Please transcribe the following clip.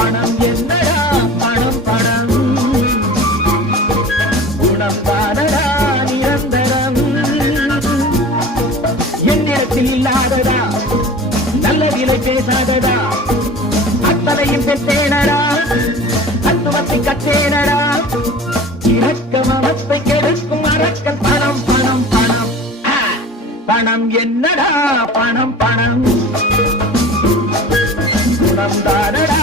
பணம் என்னடா பணம் பணம் குணம் தானடா நிரந்தரம் என்னிடத்தில் இல்லாததா நல்ல விலை பேசாததா அத்தனையும் பெற்றேனடா தத்துவத்தை கற்றேனடா இறக்க மனத்தை கெடுக்கும் அரக்கன் பணம் பணம் பணம் பணம் என்னடா பணம் பணம் குணம் தானடா